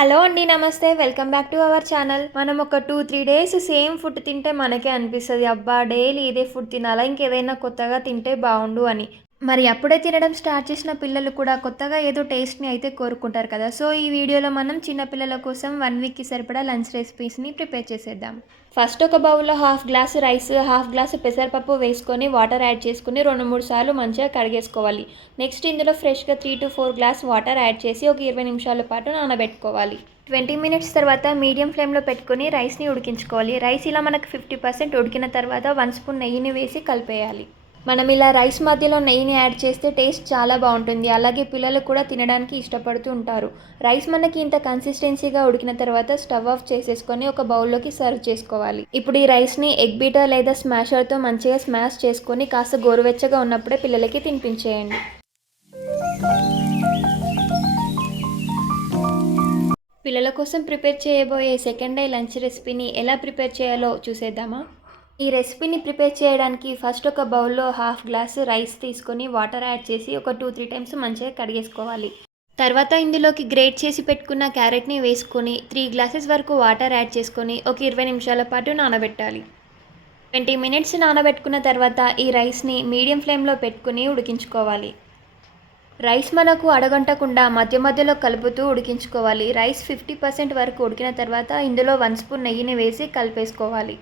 Hello అండి. నమస్తే. Welcome back to our channel. మనం ఒక 2-3 డేస్ సేమ్ ఫుడ్ తింటే మనకే అనిపిస్తది. అబ్బా! డైలీ ఇదే ఫుడ్ తినాలా? ఇంకేదైనా కొత్తగా తింటే బావుండు అని. మరి అప్పుడే తినడం స్టార్ట్ చేసిన పిల్లలు కూడా కొత్తగా ఏదో టేస్ట్‌ని అయితే కోరుకుంటారు కదా! సో, ఈ వీడియోలో మనం చిన్న పిల్లల కోసం 1 వీక్‌కి సరిపడా లంచ్ రెసిపీస్‌ని ప్రిపేర్ చేసేద్దాం. ఫస్ట్ ఒక బౌల్‌లో half glass rice, half glass పెసరపప్పు వేసుకొని వాటర్ యాడ్ చేసుకొని 2, 3 సార్లు మంచిగా కడిగేసుకోవాలి. నెక్స్ట్ ఇందులో ఫ్రెష్‌గా 3-4 గ్లాస్ వాటర్ యాడ్ చేసి ఒక 20 నిమిషాల పాటు నానబెట్టుకోవాలి. 20 మినిట్స్ తర్వాత మీడియం ఫ్లేమ్‌లో పెట్టుకొని రైస్‌ని ఉడికించుకోవాలి. రైస్ ఇలా మనకు 50% ఉడికిన తర్వాత 1 స్పూన్ నెయ్యిని వేసి కలిపేయాలి. మనం ఇలా రైస్ మధ్యలో నెయ్యిని యాడ్ చేస్తే టేస్ట్ చాలా బాగుంటుంది. అలాగే పిల్లలు కూడా తినడానికి ఇష్టపడుతూ ఉంటారు. రైస్ మనకి ఇంత కన్సిస్టెన్సీగా ఉడికిన తర్వాత స్టవ్ ఆఫ్ చేసేసుకొని ఒక బౌల్లోకి సర్వ్ చేసుకోవాలి. ఇప్పుడు ఈ రైస్ని ఎగ్ బీటర్ లేదా స్మాషర్తో మంచిగా స్మాష్ చేసుకొని కాస్త గోరువెచ్చగా ఉన్నప్పుడే పిల్లలకి తినిపించేయండి. పిల్లల కోసం ప్రిపేర్ చేయబోయే సెకండ్ డే లంచ్ రెసిపీని ఎలా ప్రిపేర్ చేయాలో చూసేద్దామా? ఈ రెసిపీని ప్రిపేర్ చేయడానికి ఫస్ట్ ఒక బౌల్లో హాఫ్ గ్లాస్ రైస్ తీసుకొని వాటర్ యాడ్ చేసి ఒక 2-3 టైమ్స్ మంచిగా కడిగేసుకోవాలి. తర్వాత ఇందులోకి గ్రేట్ చేసి పెట్టుకున్న క్యారెట్ని వేసుకొని 3 గ్లాసెస్ వరకు వాటర్ యాడ్ చేసుకొని ఒక 20 నిమిషాల పాటు నానబెట్టాలి. 20 మినిట్స్ నానబెట్టుకున్న తర్వాత ఈ రైస్ని మీడియం ఫ్లేమ్లో పెట్టుకుని ఉడికించుకోవాలి. రైస్ మనకు అడగంటకుండా మధ్య మధ్యలో కలుపుతూ ఉడికించుకోవాలి. రైస్ 50% వరకు ఉడికిన తర్వాత ఇందులో 1 స్పూన్ నెయ్యిని వేసి కలిపేసుకోవాలి.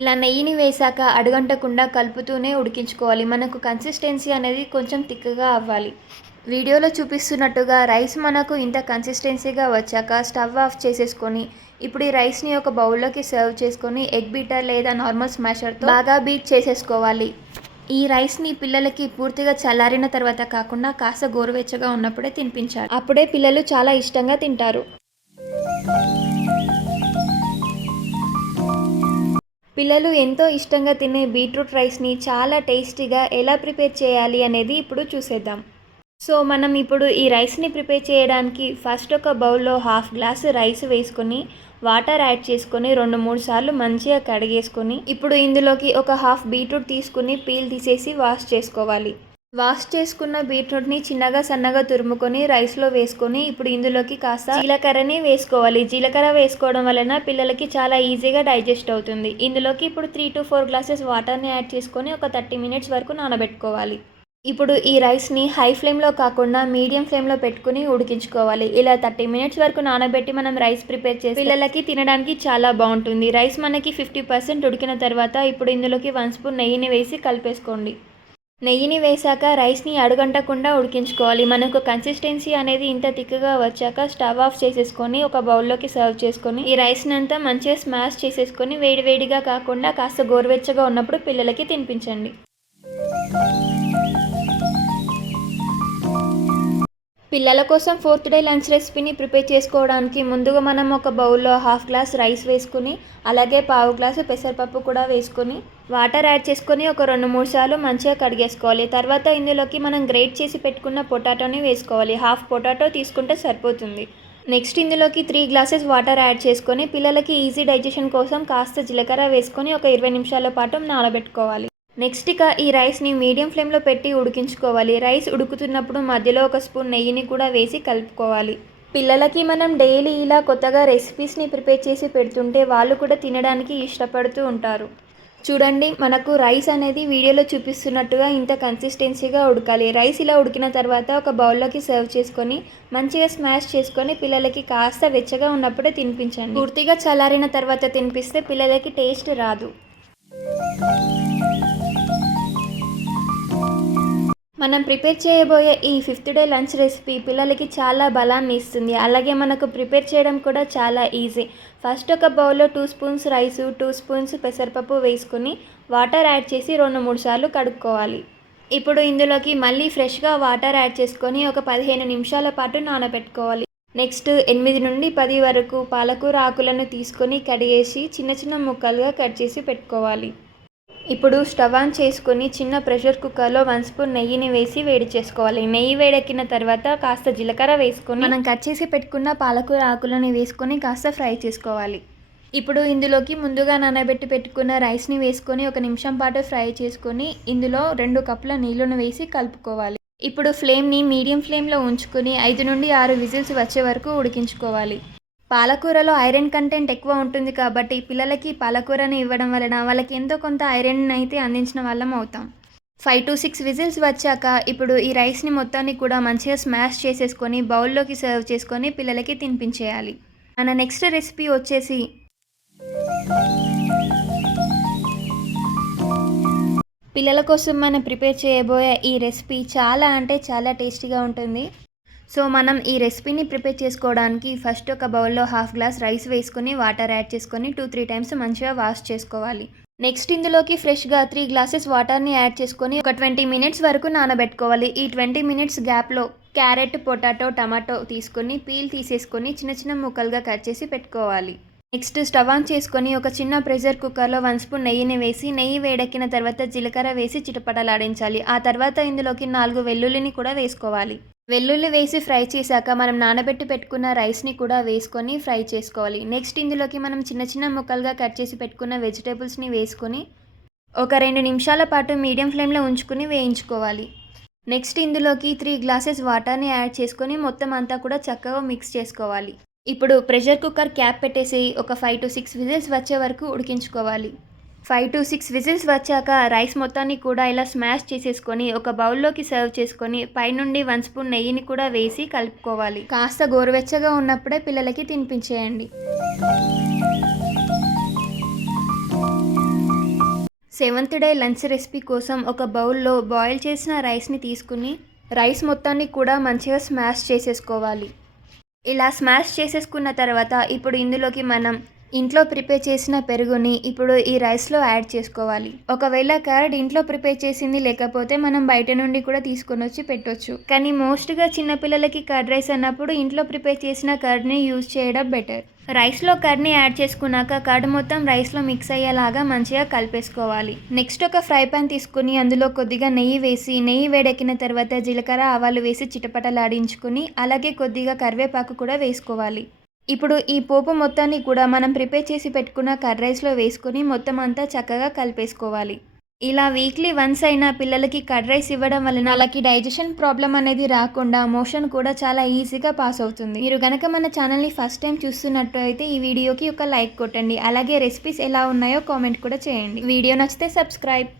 ఇలా నెయ్యిని వేశాక అడుగంటకుండా కలుపుతూనే ఉడికించుకోవాలి. మనకు కన్సిస్టెన్సీ అనేది కొంచెం థిక్‌గా అవ్వాలి. వీడియోలో చూపిస్తున్నట్టుగా రైస్ మనకు ఇంత కన్సిస్టెన్సీగా వచ్చాక స్టవ్ ఆఫ్ చేసేసుకొని ఇప్పుడు ఈ రైస్ని ఒక బౌల్లోకి సర్వ్ చేసుకొని ఎగ్ బీటర్ లేదా నార్మల్ స్మాషర్తో బాగా బీట్ చేసేసుకోవాలి. ఈ రైస్ని పిల్లలకి పూర్తిగా చల్లారిన తర్వాత కాకుండా కాస్త గోరువెచ్చగా ఉన్నప్పుడే తినిపించాలి. అప్పుడే పిల్లలు చాలా ఇష్టంగా తింటారు. పిల్లలు ఎంతో ఇష్టంగా తినే బీట్రూట్ రైస్ని చాలా టేస్టీగా ఎలా ప్రిపేర్ చేయాలి అనేది ఇప్పుడు చూసేద్దాం. సో మనం ఇప్పుడు ఈ రైస్ని ప్రిపేర్ చేయడానికి ఫస్ట్ ఒక బౌల్లో హాఫ్ గ్లాస్ రైస్ వేసుకొని వాటర్ యాడ్ చేసుకొని 2-3 సార్లు మంచిగా కడిగేసుకొని ఇప్పుడు ఇందులోకి ఒక హాఫ్ బీట్రూట్ తీసుకుని పీల్ తీసేసి వాష్ చేసుకోవాలి. వాష్ చేసుకున్న బీట్రూట్ని చిన్నగా సన్నగా తురుముకొని రైస్లో వేసుకొని ఇప్పుడు ఇందులోకి కాస్త జీలకర్రని వేసుకోవాలి. జీలకర్ర వేసుకోవడం వలన పిల్లలకి చాలా ఈజీగా డైజెస్ట్ అవుతుంది. ఇందులోకి ఇప్పుడు 3-4 గ్లాసెస్ వాటర్ని యాడ్ చేసుకొని ఒక 30 మినిట్స్ వరకు నానబెట్టుకోవాలి. ఇప్పుడు ఈ రైస్ని హై ఫ్లేమ్లో కాకుండా మీడియం ఫ్లేమ్లో పెట్టుకుని ఉడికించుకోవాలి. ఇలా 30 మినిట్స్ వరకు నానబెట్టి మనం రైస్ ప్రిపేర్ చేసి పిల్లలకి తినడానికి చాలా బాగుంటుంది. రైస్ మనకి 50% ఉడికిన తర్వాత ఇప్పుడు ఇందులోకి 1 స్పూన్ నెయ్యిని వేసి కలిపేసుకోండి. నెయ్యిని వేశాక రైస్ని అడుగంటకుండా ఉడికించుకోవాలి. మనకు కన్సిస్టెన్సీ అనేది ఇంత థిక్‌గా వచ్చాక స్టవ్ ఆఫ్ చేసేసుకొని ఒక బౌల్లోకి సర్వ్ చేసుకొని ఈ రైస్ని అంతా మంచిగా స్మాష్ చేసేసుకొని వేడివేడిగా కాకుండా కాస్త గోరువెచ్చగా ఉన్నప్పుడు పిల్లలకి తినిపించండి. పిల్లల కోసం ఫోర్త్ డే లంచ్ రెసిపీని ప్రిపేర్ చేసుకోవడానికి ముందుగా మనం ఒక బౌల్లో హాఫ్ గ్లాస్ రైస్ వేసుకుని అలాగే పావు గ్లాసు పెసరపప్పు కూడా వేసుకొని వాటర్ యాడ్ చేసుకొని ఒక 2-3 సార్లు మంచిగా కడిగేసుకోవాలి. తర్వాత ఇందులోకి మనం గ్రేట్ చేసి పెట్టుకున్న పొటాటోని వేసుకోవాలి. హాఫ్ పొటాటో తీసుకుంటే సరిపోతుంది. నెక్స్ట్ ఇందులోకి 3 గ్లాసెస్ వాటర్ యాడ్ చేసుకొని పిల్లలకి ఈజీ డైజెషన్ కోసం కాస్త జీలకర్ర వేసుకొని ఒక 20 నిమిషాల పాటు నానబెట్టుకోవాలి. నెక్స్ట్ ఇక ఈ రైస్ని మీడియం ఫ్లేమ్లో పెట్టి ఉడికించుకోవాలి. రైస్ ఉడుకుతున్నప్పుడు మధ్యలో ఒక స్పూన్ నెయ్యిని కూడా వేసి కలుపుకోవాలి. పిల్లలకి మనం డైలీ ఇలా కొత్తగా రెసిపీస్ని ప్రిపేర్ చేసి పెడుతుంటే వాళ్ళు కూడా తినడానికి ఇష్టపడుతూ ఉంటారు. చూడండి, మనకు రైస్ అనేది వీడియోలో చూపిస్తున్నట్టుగా ఇంత కన్సిస్టెన్సీగా ఉడకాలి. రైస్ ఇలా ఉడికిన తర్వాత ఒక బౌల్లోకి సర్వ్ చేసుకొని మంచిగా స్మాష్ చేసుకొని పిల్లలకి కాస్త వెచ్చగా ఉన్నప్పుడే తినిపించండి. పూర్తిగా చల్లారిన తర్వాత తినిపిస్తే పిల్లలకి టేస్ట్ రాదు. మనం ప్రిపేర్ చేయబోయే ఈ 5th డే లంచ్ రెసిపీ పిల్లలకి చాలా బలాన్ని ఇస్తుంది. అలాగే మనకు ప్రిపేర్ చేయడం కూడా చాలా ఈజీ. ఫస్ట్ ఒక బౌల్లో 2 స్పూన్స్ రైసు, 2 స్పూన్స్ పెసరపప్పు వేసుకొని వాటర్ యాడ్ చేసి 2-3 సార్లు కడుక్కోవాలి. ఇప్పుడు ఇందులోకి మళ్ళీ ఫ్రెష్గా వాటర్ యాడ్ చేసుకొని ఒక 15 నిమిషాల పాటు నానబెట్టుకోవాలి. నెక్స్ట్ 8-10 వరకు పాలకూర ఆకులను తీసుకొని కడిగేసి చిన్న చిన్న ముక్కలుగా కట్ చేసి పెట్టుకోవాలి. ఇప్పుడు స్టవ్ ఆన్ చేసుకొని చిన్న ప్రెషర్ కుక్కర్లో 1 స్పూన్ నెయ్యిని వేసి వేడి చేసుకోవాలి. నెయ్యి వేడెక్కిన తర్వాత కాస్త జీలకర్ర వేసుకొని మనం కట్ చేసి పెట్టుకున్న పాలకూర ఆకులను వేసుకొని కాస్త ఫ్రై చేసుకోవాలి. ఇప్పుడు ఇందులోకి ముందుగా నానబెట్టి పెట్టుకున్న రైస్ని వేసుకొని 1 నిమిషం పాటు ఫ్రై చేసుకొని ఇందులో 2 కప్పుల నీళ్లను వేసి కలుపుకోవాలి. ఇప్పుడు ఫ్లేమ్ని మీడియం ఫ్లేమ్లో ఉంచుకొని 5-6 విజిల్స్ వచ్చే వరకు ఉడికించుకోవాలి. పాలకూరలో ఐరన్ కంటెంట్ ఎక్కువ ఉంటుంది కాబట్టి పిల్లలకి పాలకూరని ఇవ్వడం వలన వాళ్ళకి ఎంతో కొంత ఐరన్ అయితే అందించిన వాళ్ళం అవుతాం. 5-6 విజిల్స్ వచ్చాక ఇప్పుడు ఈ రైస్ని మొత్తాన్ని కూడా మంచిగా స్మాష్ చేసేసుకొని బౌల్లోకి సర్వ్ చేసుకొని పిల్లలకి తినిపించేయాలి. మన నెక్స్ట్ రెసిపీ వచ్చేసి పిల్లల కోసం మనం ప్రిపేర్ చేయబోయే ఈ రెసిపీ చాలా అంటే చాలా టేస్టీగా ఉంటుంది. సో మనం ఈ రెసిపీని ప్రిపేర్ చేసుకోవడానికి ఫస్ట్ ఒక బౌల్లో 1/2 గ్లాస్ రైస్ వేసుకొని వాటర్ యాడ్ చేసుకొని 2-3 టైమ్స్ మంచిగా వాష్ చేసుకోవాలి. నెక్స్ట్ ఇందులోకి ఫ్రెష్గా 3 గ్లాసెస్ వాటర్ని యాడ్ చేసుకొని ఒక 20 మినిట్స్ వరకు నానబెట్టుకోవాలి. ఈ 20 మినిట్స్ గ్యాప్లో క్యారెట్, పొటాటో, టమాటో తీసుకొని పీల్ తీసేసుకొని చిన్న చిన్న ముక్కలుగా కట్ చేసి పెట్టుకోవాలి. నెక్స్ట్ స్టవ్ ఆన్ చేసుకొని ఒక చిన్న ప్రెషర్ కుక్కర్లో 1 స్పూన్ నెయ్యిని వేసి నెయ్యి వేడెక్కిన తర్వాత జీలకర్ర వేసి చిటపటలాడించాలి. ఆ తర్వాత ఇందులోకి 4 వెల్లుల్లిని కూడా వేసుకోవాలి. వెల్లుల్లి వేసి ఫ్రై చేశాక మనం నానబెట్టి పెట్టుకున్న రైస్ని కూడా వేసుకొని ఫ్రై చేసుకోవాలి. నెక్స్ట్ ఇందులోకి మనం చిన్న చిన్న ముక్కలుగా కట్ చేసి పెట్టుకున్న వెజిటేబుల్స్ని వేసుకొని ఒక 2 నిమిషాల పాటు మీడియం ఫ్లేమ్లో ఉంచుకొని వేయించుకోవాలి. నెక్స్ట్ ఇందులోకి 3 గ్లాసెస్ వాటర్ని యాడ్ చేసుకొని మొత్తం అంతా కూడా చక్కగా మిక్స్ చేసుకోవాలి. ఇప్పుడు ప్రెషర్ కుక్కర్ క్యాప్ పెట్టేసి ఒక 5-6 విజిల్స్ వచ్చే వరకు ఉడికించుకోవాలి. 5-6 విజిల్స్ వచ్చాక రైస్ మొత్తాన్ని కూడా ఇలా స్మాష్ చేసేసుకొని ఒక బౌల్లోకి సర్వ్ చేసుకొని పైనుండి 1 స్పూన్ నెయ్యిని కూడా వేసి కలుపుకోవాలి. కాస్త గోరువెచ్చగా ఉన్నప్పుడే పిల్లలకి తినిపించేయండి. 7th డే లంచ్ రెసిపీ కోసం ఒక బౌల్లో బాయిల్ చేసిన రైస్ని తీసుకుని రైస్ మొత్తాన్ని కూడా మంచిగా స్మాష్ చేసేసుకోవాలి. ఇలా స్మాష్ చేసేసుకున్న తర్వాత ఇప్పుడు ఇందులోకి మనం ఇంట్లో ప్రిపేర్ చేసిన పెరుగుని ఇప్పుడు ఈ రైస్లో యాడ్ చేసుకోవాలి. ఒకవేళ కర్డ్ ఇంట్లో ప్రిపేర్ చేసింది లేకపోతే మనం బయట నుండి కూడా తీసుకొని వచ్చి పెట్టొచ్చు. కానీ మోస్ట్గా చిన్నపిల్లలకి కర్డ్ రైస్ అన్నప్పుడు ఇంట్లో ప్రిపేర్ చేసిన కర్డ్ని యూజ్ చేయడం బెటర్. రైస్లో కర్డ్ని యాడ్ చేసుకున్నాక కర్డ్ మొత్తం రైస్లో మిక్స్ అయ్యేలాగా మంచిగా కలిపేసుకోవాలి. నెక్స్ట్ ఒక ఫ్రై పాన్ తీసుకుని అందులో కొద్దిగా నెయ్యి వేసి నెయ్యి వేడెక్కిన తర్వాత జీలకర్ర, ఆవాలు వేసి చిటపటలాడించుకుని అలాగే కొద్దిగా కరివేపాకు కూడా వేసుకోవాలి. ఇప్పుడు ఈ పోపు మొత్తాన్ని కూడా మనం ప్రిపేర్ చేసి పెట్టుకున్న కర్డ్ రైస్లో వేసుకొని మొత్తం అంతా చక్కగా కలిపేసుకోవాలి. ఇలా వీక్లీ వన్స్ అయినా పిల్లలకి కర్డ్ రైస్ ఇవ్వడం వలన వాళ్ళకి డైజెషన్ ప్రాబ్లం అనేది రాకుండా మోషన్ కూడా చాలా ఈజీగా పాస్ అవుతుంది. మీరు కనుక మన ఛానల్ని ఫస్ట్ టైం చూస్తున్నట్టు అయితే ఈ వీడియోకి ఒక లైక్ కొట్టండి. అలాగే రెసిపీస్ ఎలా ఉన్నాయో కామెంట్ కూడా చేయండి. వీడియో నచ్చితే సబ్స్క్రైబ్.